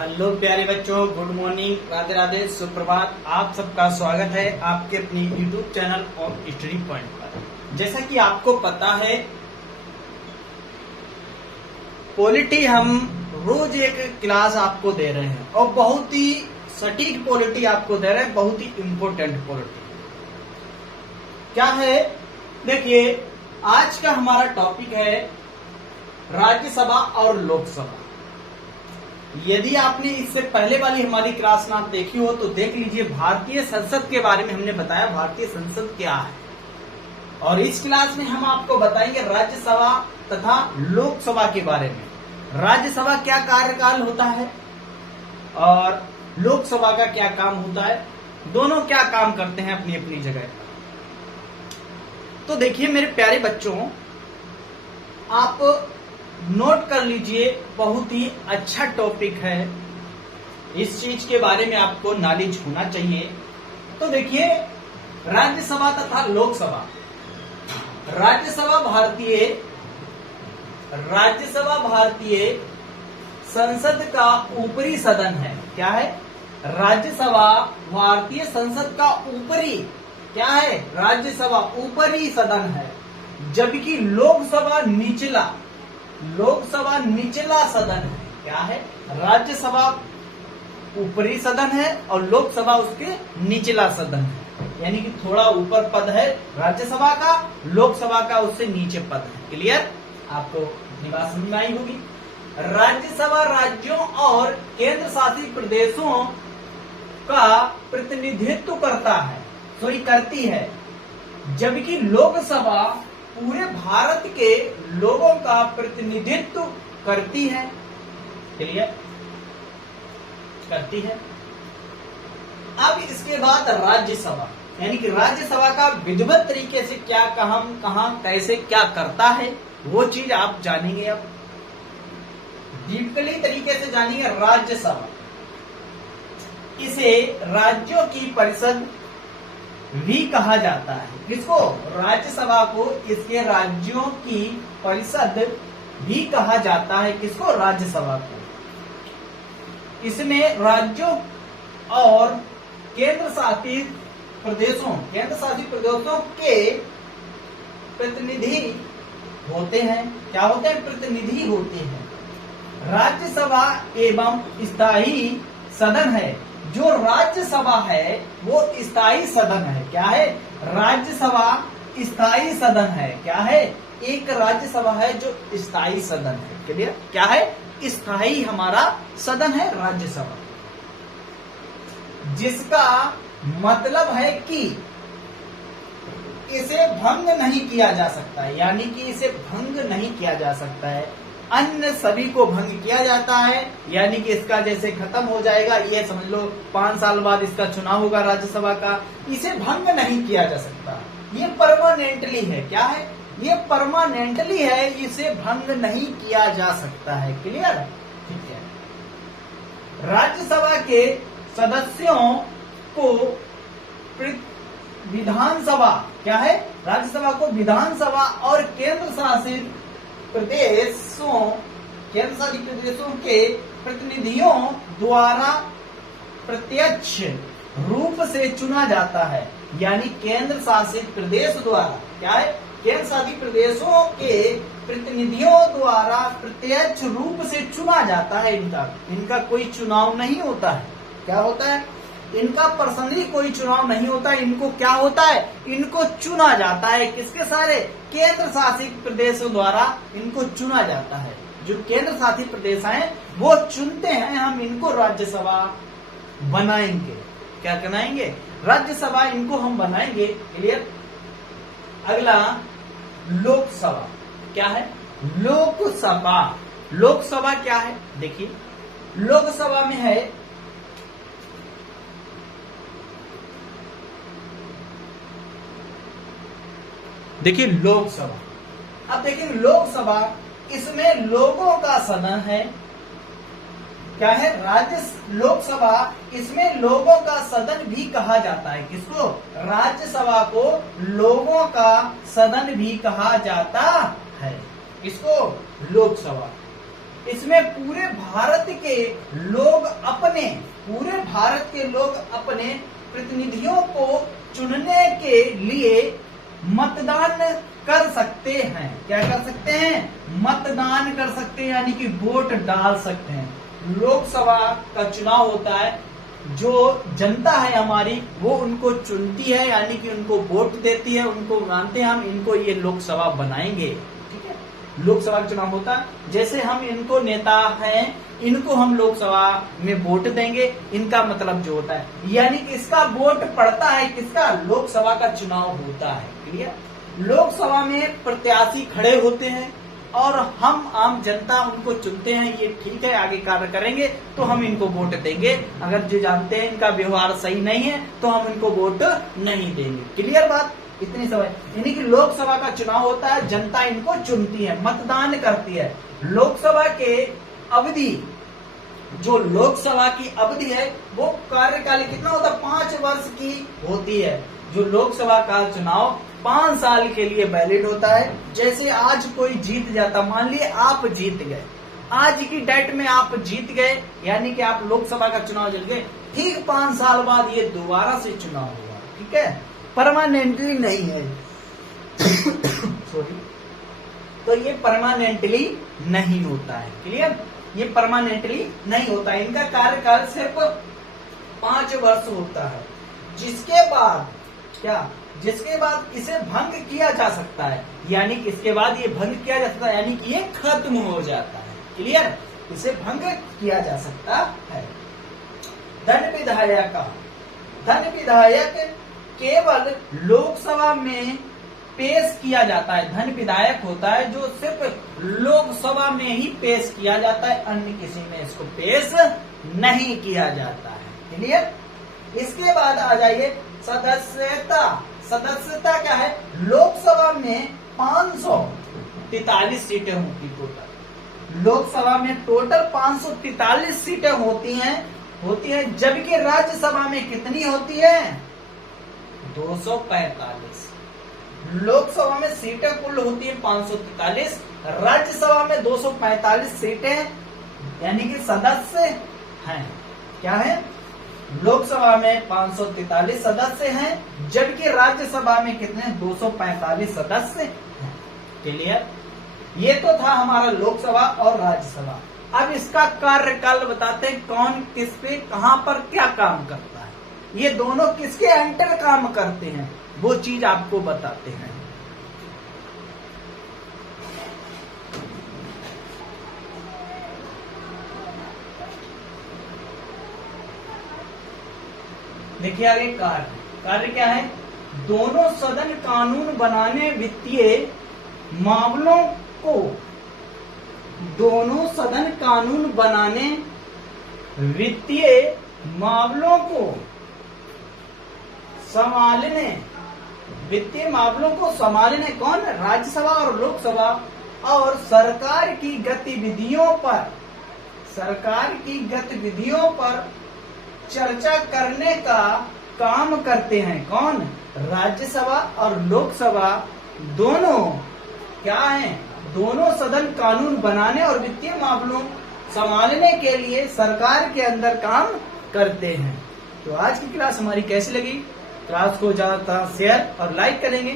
Hello प्यारे बच्चों, good morning, Radhe Radhe, सुप्रभात। आप सबका स्वागत है आपके अपनी यूट्यूब चैनल और स्टडी पॉइंट पर। जैसा कि आपको पता है, पॉलिटी हम रोज एक क्लास आपको दे रहे हैं और बहुत ही सटीक पॉलिटी आपको दे रहे हैं, बहुत ही इम्पोर्टेंट पॉलिटी। क्या है, देखिए आज का हमारा टॉपिक है राज्यसभा और लोकसभा। यदि आपने इससे पहले वाली हमारी क्लास ना देखी हो तो देख लीजिए। भारतीय संसद के बारे में हमने बताया, भारतीय संसद क्या है, और इस क्लास में हम आपको बताएंगे राज्यसभा तथा लोकसभा के बारे में। राज्यसभा क्या कार्यकाल होता है और लोकसभा का क्या काम होता है, दोनों क्या काम करते हैं अपनी अपनी जगह। तो देखिए मेरे प्यारे बच्चों, आप नोट कर लीजिए, बहुत ही अच्छा टॉपिक है, इस चीज के बारे में आपको नॉलेज होना चाहिए। तो देखिए राज्यसभा तथा लोकसभा। राज्यसभा भारतीय संसद का ऊपरी सदन है। क्या है? राज्यसभा भारतीय संसद का ऊपरी क्या है? राज्यसभा ऊपरी सदन है, जबकि लोकसभा निचला सदन है। क्या है? राज्यसभा ऊपरी सदन है और लोकसभा उसके निचला सदन है, यानी कि थोड़ा ऊपर पद है राज्यसभा का, लोकसभा का उससे नीचे पद है। क्लियर? आपको अपनी बात समझ में आई होगी। राज्यसभा राज्यों और केंद्र शासित प्रदेशों का प्रतिनिधित्व करती है, जबकि लोकसभा पूरे भारत के लोगों का प्रतिनिधित्व करती है। क्लियर? करती है। अब इसके बाद राज्यसभा, यानी कि राज्यसभा का विधिवत तरीके से क्या कहां कैसे क्या करता है, वो चीज आप जानेंगे। अब डीपली तरीके से जानिए। राज्यसभा, इसे राज्यों की परिषद भी कहा जाता है। किसको? राज्यसभा को इसके राज्यों की परिषद भी कहा जाता है। किसको? राज्यसभा को। इसमें राज्यों और केंद्र शासित प्रदेशों के प्रतिनिधि होते हैं। क्या होते हैं? प्रतिनिधि होते हैं। राज्यसभा एवं स्थायी सदन है। जो राज्यसभा है वो स्थायी सदन है। क्या है? राज्यसभा स्थायी सदन है। क्या है? एक राज्यसभा है जो स्थायी सदन है। क्लियर? क्या है? स्थायी हमारा सदन है राज्यसभा, जिसका मतलब है कि इसे भंग नहीं किया जा सकता है, यानी कि इसे भंग नहीं किया जा सकता है। अन्य सभी को भंग किया जाता है, यानी कि इसका जैसे खत्म हो जाएगा, ये समझ लो 5 साल बाद इसका चुनाव होगा राज्यसभा का, इसे भंग नहीं किया जा सकता। ये परमानेंटली है। क्या है? ये परमानेंटली है, इसे भंग नहीं किया जा सकता है। क्लियर? ठीक है। राज्यसभा के सदस्यों को विधानसभा, क्या है? राज्यसभा को विधानसभा और केंद्र शासित प्रदेशों के प्रतिनिधियों द्वारा प्रत्यक्ष रूप से चुना जाता है। यानी केंद्र शासित प्रदेश द्वारा, क्या है? केंद्र शासित प्रदेशों के प्रतिनिधियों द्वारा प्रत्यक्ष रूप से चुना जाता है। इनका कोई चुनाव नहीं होता है। क्या होता है? इनका पर्सनली कोई चुनाव नहीं होता। इनको क्या होता है? इनको चुना जाता है। किसके? सारे केंद्र शासित प्रदेशों द्वारा इनको चुना जाता है। जो केंद्र शासित प्रदेश हैं वो चुनते हैं, हम इनको राज्यसभा बनाएंगे। क्या बनाएंगे? राज्यसभा इनको हम बनाएंगे। क्लियर? अगला लोकसभा। क्या है? लोकसभा क्या है? देखिए लोकसभा में है लोकसभा। अब देखिए लोकसभा, इसमें लोगों का सदन है। क्या है? लोकसभा, इसमें लोगों का सदन भी कहा जाता है। किसको? राज्यसभा को लोगों का सदन भी कहा जाता है। किसको? लोकसभा। इसमें पूरे भारत के लोग अपने प्रतिनिधियों को चुनने के लिए मतदान कर सकते हैं। क्या कर सकते हैं? मतदान कर सकते हैं, यानी कि वोट डाल सकते हैं। लोकसभा का चुनाव होता है, जो जनता है हमारी वो उनको चुनती है, यानी कि उनको वोट देती है, उनको मानते हैं हम इनको ये लोकसभा बनाएंगे। ठीक है, लोकसभा का चुनाव होता है। जैसे हम इनको नेता हैं, इनको हम लोकसभा में वोट देंगे, इनका मतलब जो होता है, यानी कि इसका वोट पड़ता है किसका? लोकसभा का चुनाव होता है। क्लियर? लोकसभा में प्रत्याशी खड़े होते हैं और हम आम जनता उनको चुनते हैं, ये ठीक है आगे कार्य करेंगे तो हम इनको वोट देंगे। अगर जो जानते हैं इनका व्यवहार सही नहीं है तो हम इनको वोट नहीं देंगे। क्लियर बात? इतनी समझ। यानी कि लोकसभा का चुनाव होता है, जनता इनको चुनती है, मतदान करती है। लोकसभा के अवधि, जो लोकसभा की अवधि है वो कार्यकाल कितना होता है? 5 वर्ष की होती है। जो लोकसभा का चुनाव 5 साल के लिए वैलिड होता है। जैसे आज कोई जीत जाता, मान लिए आप जीत गए, आज की डेट में आप जीत गए, यानी कि आप लोकसभा का चुनाव जीत गए, ठीक 5 साल बाद ये दोबारा से चुनाव होगा। ठीक है, परमानेंटली नहीं है। सॉरी, तो ये परमानेंटली नहीं होता है। क्लियर? ये परमानेंटली नहीं होता है, इनका कार्यकाल सिर्फ 5 वर्ष होता है। जिसके बाद क्या? जिसके बाद इसे भंग किया जा सकता है, यानी कि इसके बाद ये भंग किया जा सकता है, यानी कि ये खत्म हो जाता है। क्लियर? इसे भंग किया जा सकता है। धन विधायक, धन विधायक केवल लोकसभा में पेश किया जाता है। धन विधायक होता है जो सिर्फ लोकसभा में ही पेश किया जाता है, अन्य किसी में इसको पेश नहीं किया जाता है। क्लियर? इसके बाद आ जाइए सदस्यता। सदस्यता क्या है? लोकसभा में 543 सीटें होती टोटल। लोकसभा में टोटल 543 सीटें होती हैं, जबकि राज्यसभा में कितनी होती है? 245। लोकसभा में सीटें कुल होती है 543, राज्यसभा में 245 सीटें, यानी कि सदस्य हैं। क्या है? लोकसभा में 543 सदस्य हैं, जबकि राज्यसभा में कितने? 245 सदस्य हैं। क्लियर? ये तो था हमारा लोकसभा और राज्यसभा। अब इसका कार्यकाल बताते हैं, कौन किस पे कहां पर क्या काम करता है, ये दोनों किसके अंडर काम करते हैं, वो चीज आपको बताते हैं। देखिए आगे कार्य क्या है? दोनों सदन कानून बनाने वित्तीय मामलों को, दोनों सदन कानून बनाने वित्तीय मामलों को संभालने, वित्तीय मामलों को संभालने कौन? राज्यसभा और लोकसभा, और सरकार की गतिविधियों पर चर्चा करने का काम करते हैं। कौन? राज्यसभा और लोकसभा दोनों क्या हैं? दोनों सदन कानून बनाने और वित्तीय मामलों संभालने के लिए सरकार के अंदर काम करते हैं। तो आज की क्लास हमारी कैसी लगी? क्लास को ज्यादा शेयर और लाइक करेंगे।